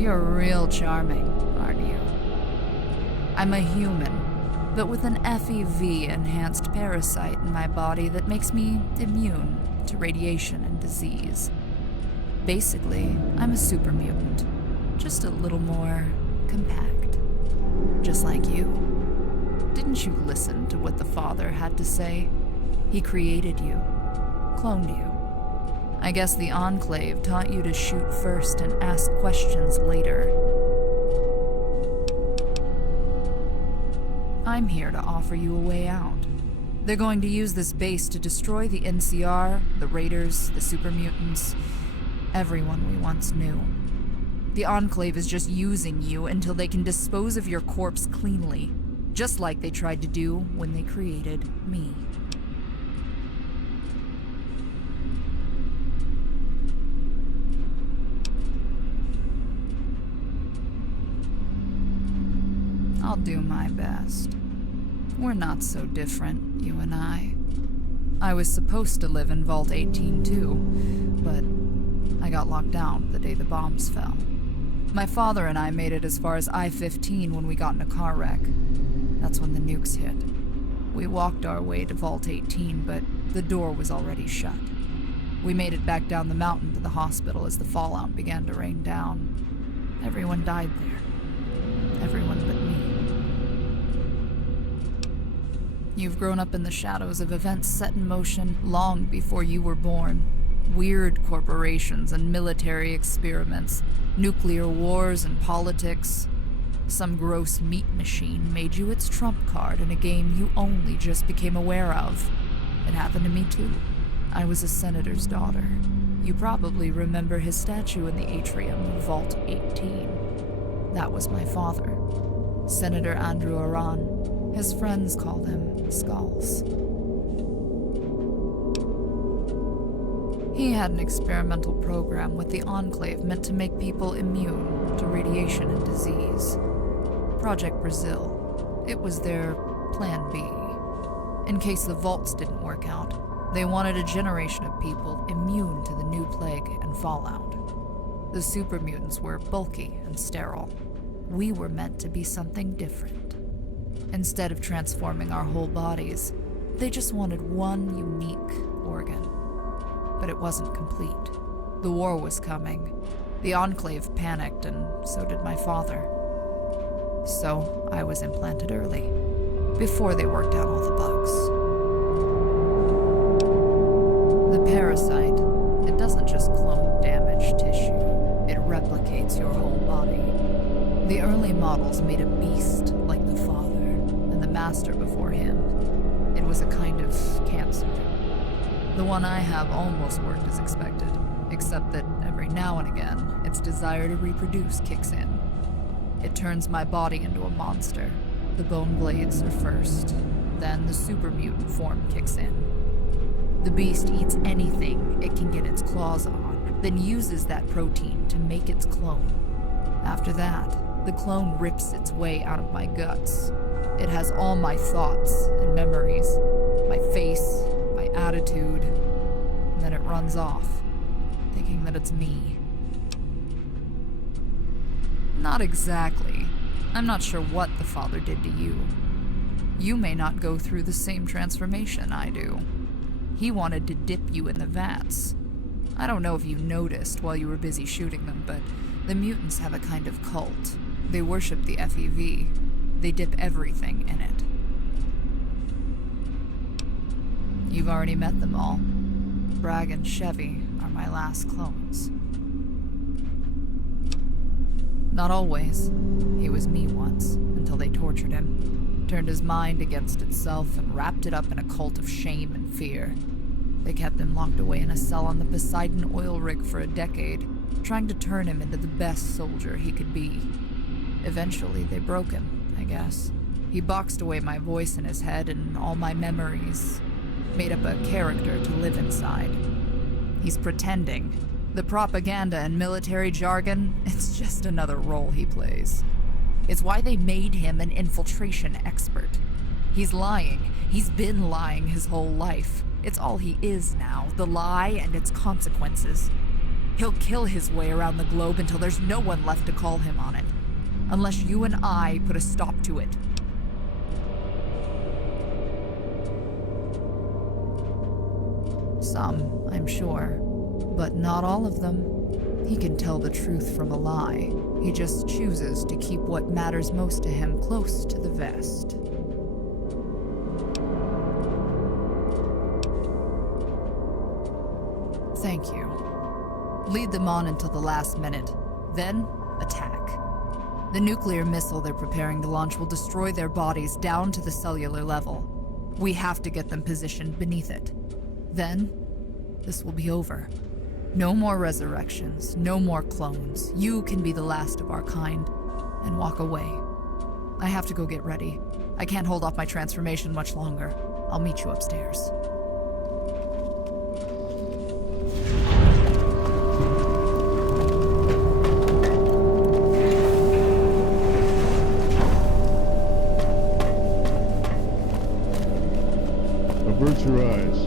You're real charming, aren't you? I'm a human, but with an FEV-enhanced parasite in my body that makes me immune to radiation and disease. Basically, I'm a super mutant, just a little more compact. Just like you. Didn't you listen to what the Father had to say? He created you, cloned you. I guess the Enclave taught you to shoot first and ask questions later. I'm here to offer you a way out. They're going to use this base to destroy the NCR, the Raiders, the super mutants, everyone we once knew. The Enclave is just using you until they can dispose of your corpse cleanly, just like they tried to do when they created me. I'll do my best. We're not so different, you and I. I was supposed to live in Vault 18 too, but I got locked down the day the bombs fell. My father and I made it as far as I-15 when we got in a car wreck. That's when the nukes hit. We walked our way to Vault 18, but the door was already shut. We made it back down the mountain to the hospital as the fallout began to rain down. Everyone died there. Everyone but me. You've grown up in the shadows of events set in motion long before you were born. Weird corporations and military experiments, nuclear wars and politics. Some gross meat machine made you its trump card in a game you only just became aware of. It happened to me too. I was a senator's daughter. You probably remember his statue in the atrium of Vault 18. That was my father, Senator Andrew Aran. His friends called him Skulls. He had an experimental program with the Enclave meant to make people immune to radiation and disease. Project Brazil. It was their Plan B. In case the vaults didn't work out, they wanted a generation of people immune to the new plague and fallout. The super mutants were bulky and sterile. We were meant to be something different. Instead of transforming our whole bodies, they just wanted one unique organ. But it wasn't complete. The war was coming. The Enclave panicked, and so did my father. So I was implanted early, before they worked out all the bugs. The parasite, it doesn't just clone damaged tissue. It replicates your whole body. The early models made a beast like the Father, and the Master before him. It was a kind of cancer. The one I have almost worked as expected, except that every now and again, its desire to reproduce kicks in. It turns my body into a monster. The bone blades are first, then the super mutant form kicks in. The beast eats anything it can get its claws on, then uses that protein to make its clone. After that, the clone rips its way out of my guts. It has all my thoughts and memories, my face, my attitude, and then it runs off, thinking that it's me. Not exactly. I'm not sure what the Father did to you. You may not go through the same transformation I do. He wanted to dip you in the vats. I don't know if you noticed while you were busy shooting them, but the mutants have a kind of cult. They worship the FEV. They dip everything in it. You've already met them all. Bragg and Chevy are my last clones. Not always. He was me once, until they tortured him, turned his mind against itself, and wrapped it up in a cult of shame and fear. They kept him locked away in a cell on the Poseidon oil rig for a decade, trying to turn him into the best soldier he could be. Eventually, they broke him, I guess. He boxed away my voice in his head and all my memories, made up a character to live inside. He's pretending. The propaganda and military jargon, it's just another role he plays. It's why they made him an infiltration expert. He's lying. He's been lying his whole life. It's all he is now, the lie and its consequences. He'll kill his way around the globe until there's no one left to call him on it. Unless you and I put a stop to it. Some, I'm sure. But not all of them. He can tell the truth from a lie. He just chooses to keep what matters most to him close to the vest. Thank you. Lead them on until the last minute. Then, attack. The nuclear missile they're preparing to launch will destroy their bodies down to the cellular level. We have to get them positioned beneath it. Then, this will be over. No more resurrections, no more clones. You can be the last of our kind, and walk away. I have to go get ready. I can't hold off my transformation much longer. I'll meet you upstairs. Avert your eyes.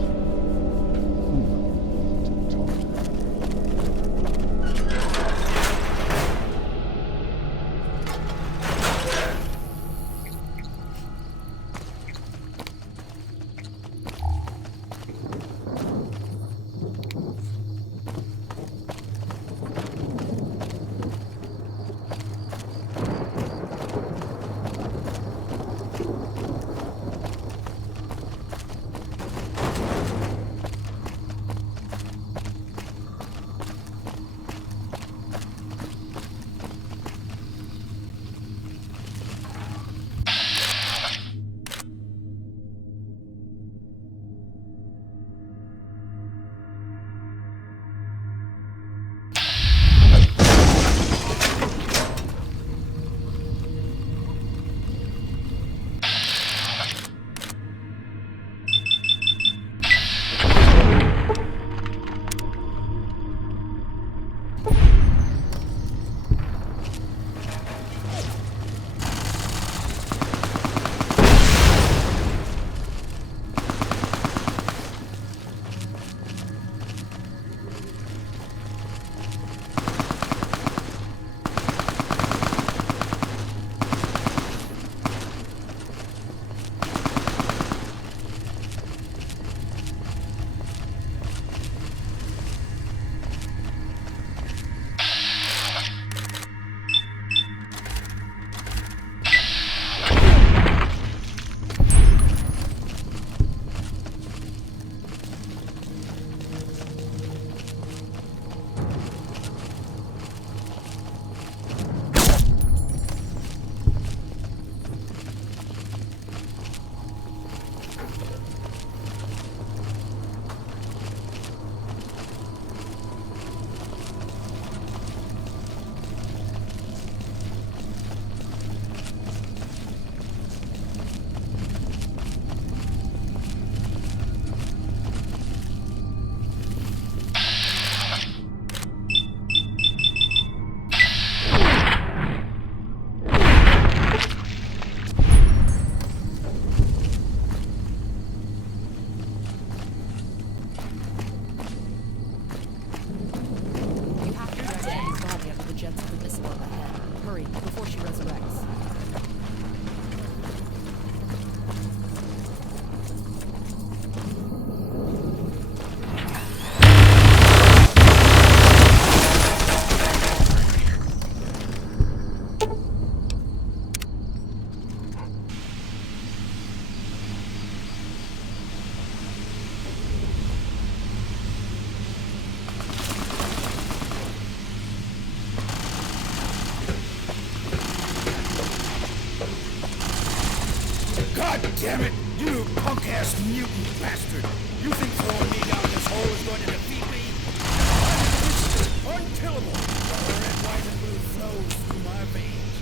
Damn it! You punk-ass mutant bastard! You think throwing me down this hole is going to defeat me? I'm unkillable! The red, white, and blue flows through my veins.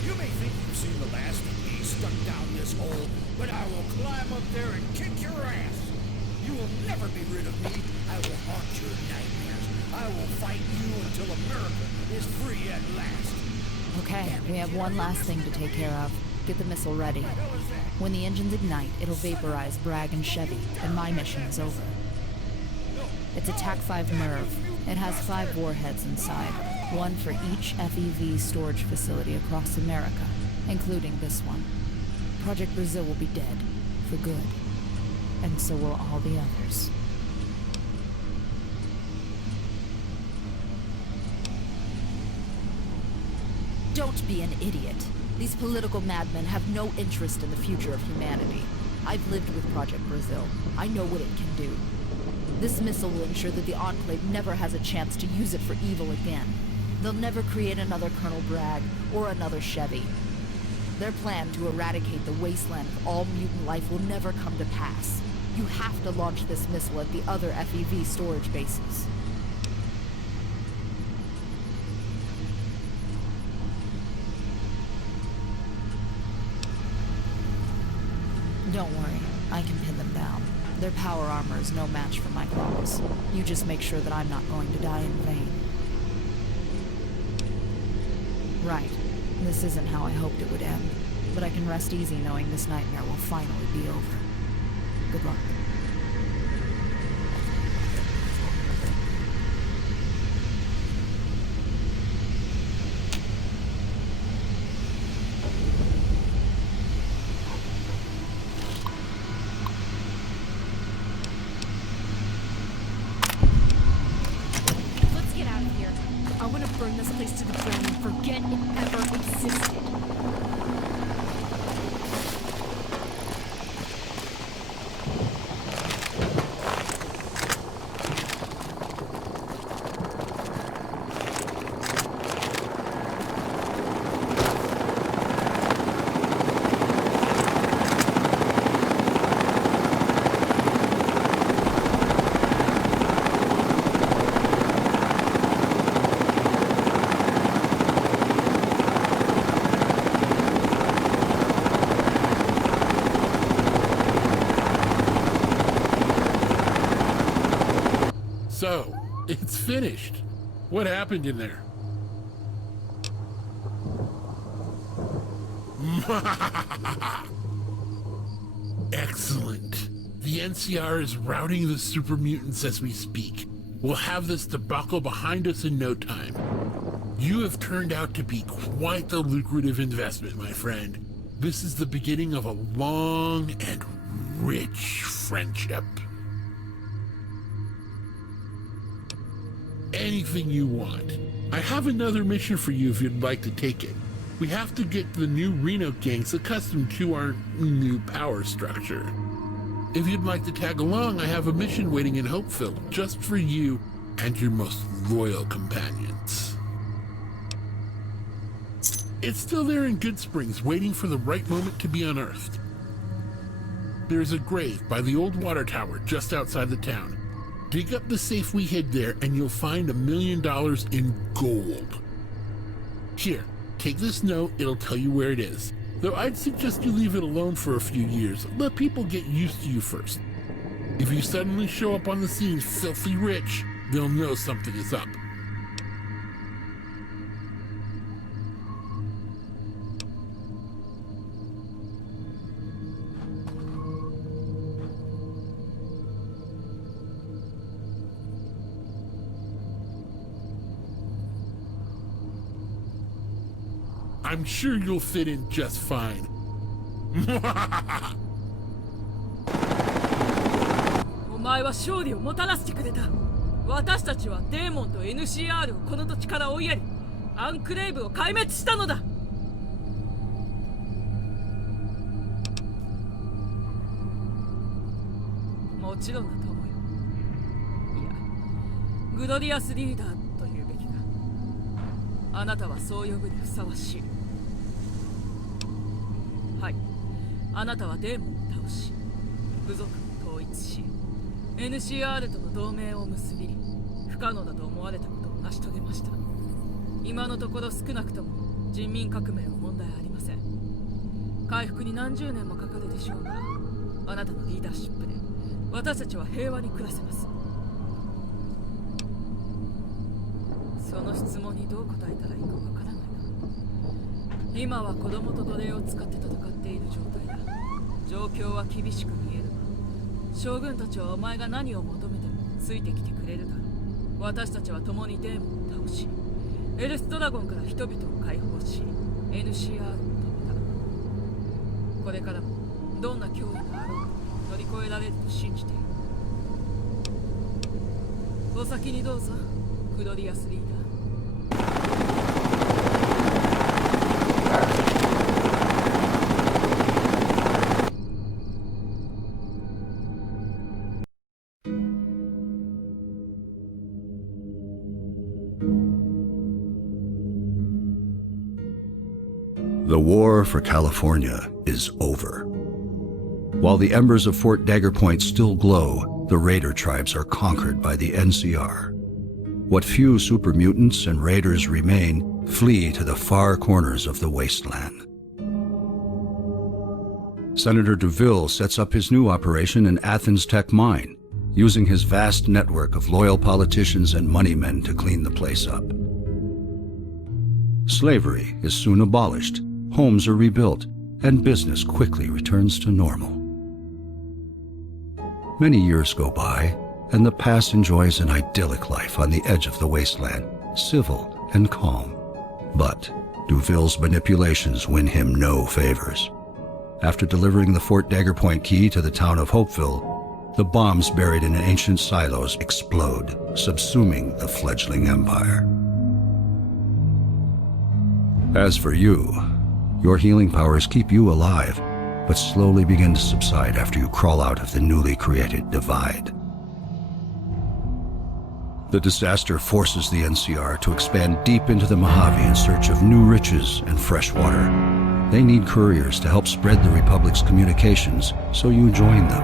You may think you've seen the last of me stuck down this hole, but I will climb up there and kick your ass! You will never be rid of me. I will haunt your nightmares. I will fight you until America is free at last. Okay, we have one last thing to take care of. Get the missile ready. When the engines ignite, it'll vaporize Bragg and Chevy, and my mission is over. It's a TAC-5 MIRV. It has 5 warheads inside, one for each FEV storage facility across America, including this one. Project Brazil will be dead, for good. And so will all the others. Don't be an idiot. These political madmen have no interest in the future of humanity. I've lived with Project Brazil. I know what it can do. This missile will ensure that the Enclave never has a chance to use it for evil again. They'll never create another Colonel Bragg or another Chevy. Their plan to eradicate the wasteland of all mutant life will never come to pass. You have to launch this missile at the other FEV storage bases. Don't worry, I can pin them down. Their power armor is no match for my claws. You just make sure that I'm not going to die in vain. Right. This isn't how I hoped it would end, but I can rest easy knowing this nightmare will finally be over. Good luck. Let's get out of here. I want to burn this place to the ground and forget it ever existed. So, it's finished. What happened in there? Excellent. The NCR is routing the super mutants as we speak. We'll have this debacle behind us in no time. You have turned out to be quite the lucrative investment, my friend. This is the beginning of a long and rich friendship. Anything you want. I have another mission for you if you'd like to take it. We have to get the new Reno gangs accustomed to our new power structure. If you'd like to tag along, I have a mission waiting in Hopeville just for you and your most loyal companions. It's still there in Good Springs, waiting for the right moment to be unearthed. There's a grave by the old water tower just outside the town. Dig up the safe we hid there and you'll find $1 million in gold. Here, take this note, it'll tell you where it is. Though I'd suggest you leave it alone for a few years. Let people get used to you first. If you suddenly show up on the scene filthy rich, they'll know something is up. I'm sure you'll fit in just fine. お前は勝利をもたらしてくれた。私たちはデーモンと NCR をこの土地から追いやり、アンクレイブを壊滅したのだ。もちろんだと思うよ。いや、グロリアスリーダーというべきだ。あなたはそう呼ぶにふさわしい。はい、あなたはデーモンを倒し、部族を統一し、NCR との同盟を結び、不可能だと思われたことを成し遂げました。今のところ少なくとも人民革命は問題ありません。回復に何十年もかかるでしょうが、あなたのリーダーシップで私たちは平和に暮らせます。その質問にどう答えたらいいかわからないな。今は子供と奴隷を使って戦っている状態だ。状況は厳しく見えるが、将軍たちはお前が何を求めてもついてきてくれるだろう。私たちは共にデーモンを倒し、エルスドラゴンから人々を解放し、NCR を止めた。これからもどんな脅威があろうと乗り越えられると信じている。お先にどうぞ、クロリアスリーダー。The war for California is over. While the embers of Fort Dagger Point still glow, the Raider tribes are conquered by the NCR. What few super mutants and raiders remain flee to the far corners of the wasteland. Senator DeVille sets up his new operation in Athens Tech Mine, using his vast network of loyal politicians and moneymen to clean the place up. Slavery is soon abolished, homes are rebuilt, and business quickly returns to normal. Many years go by, and the pass enjoys an idyllic life on the edge of the wasteland, civil and calm. But Duville's manipulations win him no favors. After delivering the Fort Dagger Point key to the town of Hopeville, the bombs buried in ancient silos explode, subsuming the fledgling empire. As for you, your healing powers keep you alive, but slowly begin to subside after you crawl out of the newly created divide. The disaster forces the NCR to expand deep into the Mojave in search of new riches and fresh water. They need couriers to help spread the Republic's communications, so you join them.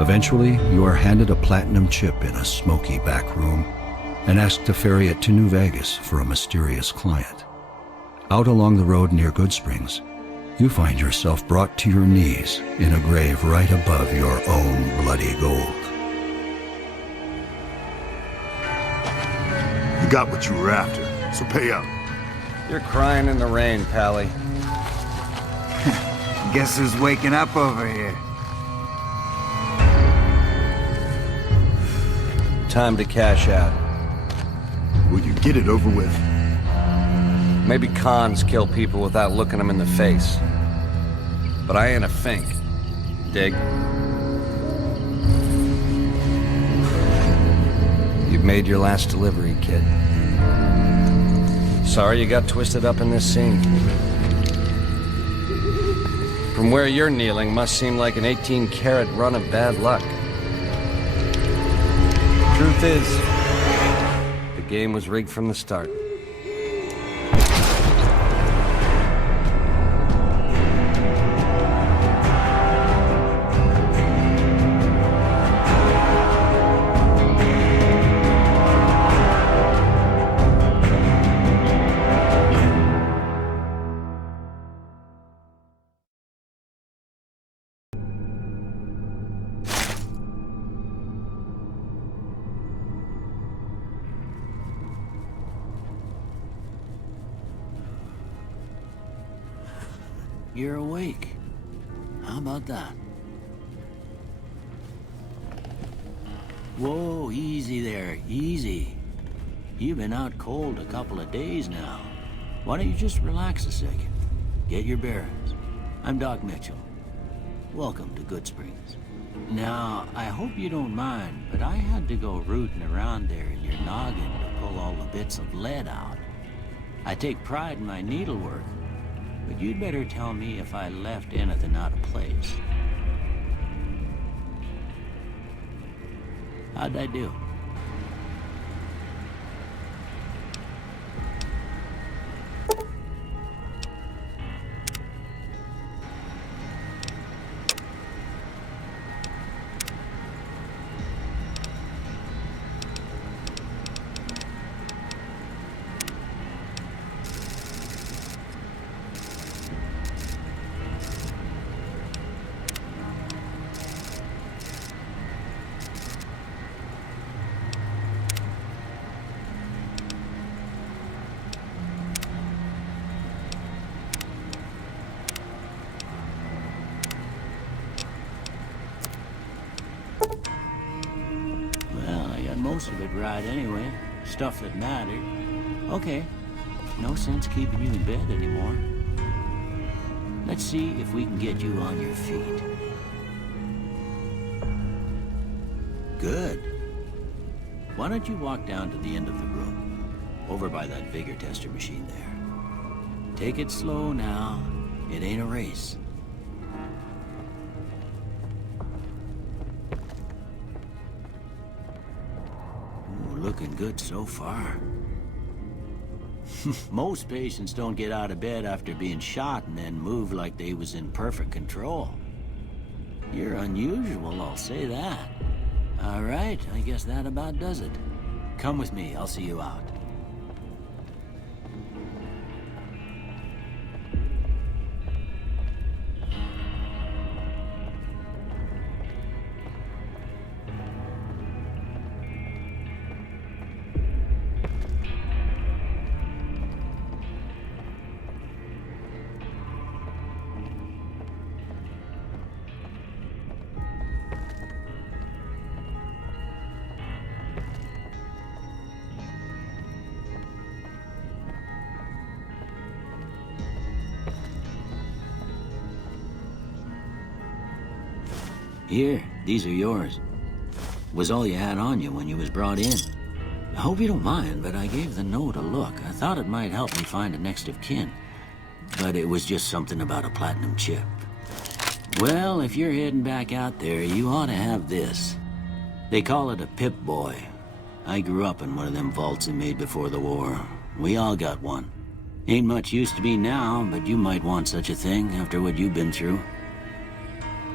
Eventually, you are handed a platinum chip in a smoky back room and asked to ferry it to New Vegas for a mysterious client. Out along the road near Goodsprings, you find yourself brought to your knees in a grave right above your own bloody gold. You got what you were after, so pay up. You're crying in the rain, Pally. Guess who's waking up over here? Time to cash out. Will you get it over with? Maybe cons kill people without looking them in the face. But I ain't a fink. Dig? You've made your last delivery, kid. Sorry you got twisted up in this scene. From where you're kneeling must seem like an 18-carat run of bad luck. Truth is, the game was rigged from the start. You're awake. How about that? Whoa, easy there, easy. You've been out cold a couple of days now. Why don't you just relax a second? Get your bearings. I'm Doc Mitchell. Welcome to Goodsprings. Now, I hope you don't mind, but I had to go rooting around there in your noggin to pull all the bits of lead out. I take pride in my needlework, but you'd better tell me if I left anything out of place. How'd I do? most of it right anyway. Stuff that mattered. Okay. No sense keeping you in bed anymore. Let's see if we can get you on your feet. Good. Why don't you walk down to the end of the room, over by that vigor tester machine there. Take it slow now. It ain't a race. Ooh, looking good so far. Most patients don't get out of bed after being shot and then move like they was in perfect control. You're unusual, I'll say that. All right, I guess that about does it. Come with me, I'll see you out. Here, these are yours. Was all you had on you when you was brought in. I hope you don't mind, but I gave the note a look. I thought it might help me find a next of kin. But it was just something about a platinum chip. Well, if you're heading back out there, you ought to have this. They call it a Pip-Boy. I grew up in one of them vaults they made before the war. We all got one. Ain't much use to me now, but you might want such a thing after what you've been through.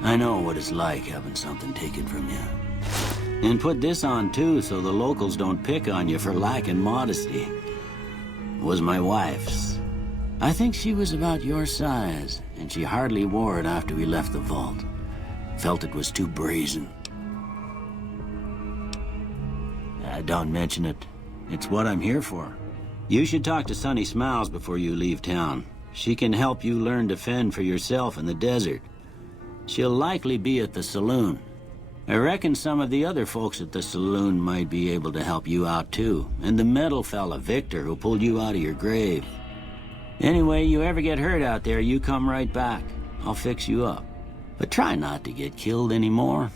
I know what it's like having something taken from you. And put this on too, so the locals don't pick on you for lacking modesty. It was my wife's. I think she was about your size, and she hardly wore it after we left the vault. Felt it was too brazen. Don't mention it. It's what I'm here for. You should talk to Sunny Smiles before you leave town. She can help you learn to fend for yourself in the desert. She'll likely be at the saloon. I reckon some of the other folks at the saloon might be able to help you out too. And the metal fella, Victor, who pulled you out of your grave. Anyway, you ever get hurt out there, you come right back. I'll fix you up. But try not to get killed anymore.